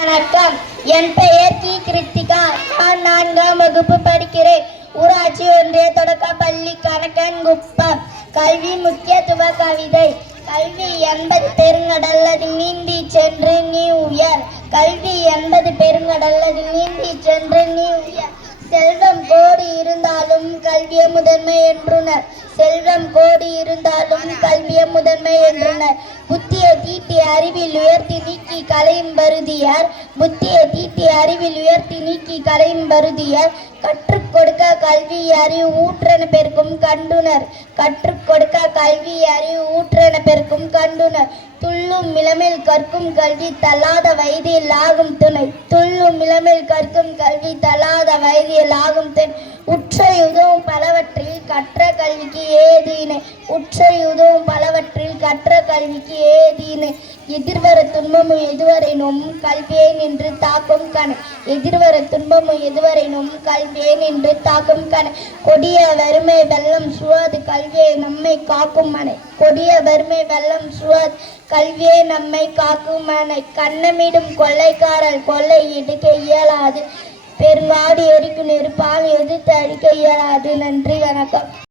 வணக்கம். என் பெயர் கி. கிருத்திகா. நான் 4ஆம் வகுப்பு படிக்கிறேன். ஊராட்சி ஒன்றிய தொடக்கப்பள்ளி கணக்கன்குப்பம். கல்வி முக்கியத்துவ கவிதை. கல்வி என்பது பெருங்கடல், அதில் நீந்தி சென்று நீ உயர். கல்வி என்பது பெருங்கடல், அதில் நீந்தி சென்று நீ உயர். செல்வம் கோடி இருந்தாலும் கல்விய முதன்மை என்றுனர். செல்வம் கோடி இருந்தாலும் கல்விய முதன்மை என்றுனர். புத்தியை தீட்டி அறிவில் உயர்த்தி நீக்கி கலையும் பருதியார். புத்தியை தீட்டி அறிவில் உயர்த்தி நீக்கி கலையும் பருதியார். கற்றுக் கொடுக்க கல்வி அறிவு ஊற்றென பெருக்கும் கண்டுனர். கற்றுக் கொடுக்க கல்வி அறிவு ஊற்றென பெருக்கும் கண்டுனர். துள்ளும் இளமையில் கற்கும் கல்வி தள்ளாத வயதில் ஆகும் துணை. துள்ளும் இளமையில் கற்கும் கல்வி தள்ளாத வயதில் ஆகும் துணை. உற்றை உதவும் பலவற்றில் கற்ற கல்விக்கு ஏதீனை. உற்றை உதவும் பலவற்றில் கற்ற கல்விக்கு ஏதீனை. எதிர்வர துன்பமும் எதுவரைனும் கல்வியே நின்று தாக்கும் கணை. எதிர்வர துன்பமும் எதுவரைனும் கல்வியே நின்று தாக்கும் கணை. கொடிய வறுமை வெள்ளம் சூழாது கல்வியை நம்மை காக்கும் மனை. கொடிய வறுமை வெள்ளம் சூழாது கல்வியே நம்மை காக்கும் மனை. கண்ணமிடும் கொள்ளைக்காரர் கொள்ளை எடுக்க இயலாது. பெருங்காடு எரிக்கும் நெருப்பால் எதிர்த்து அழிக்க இயலாது. நன்றி, வணக்கம்.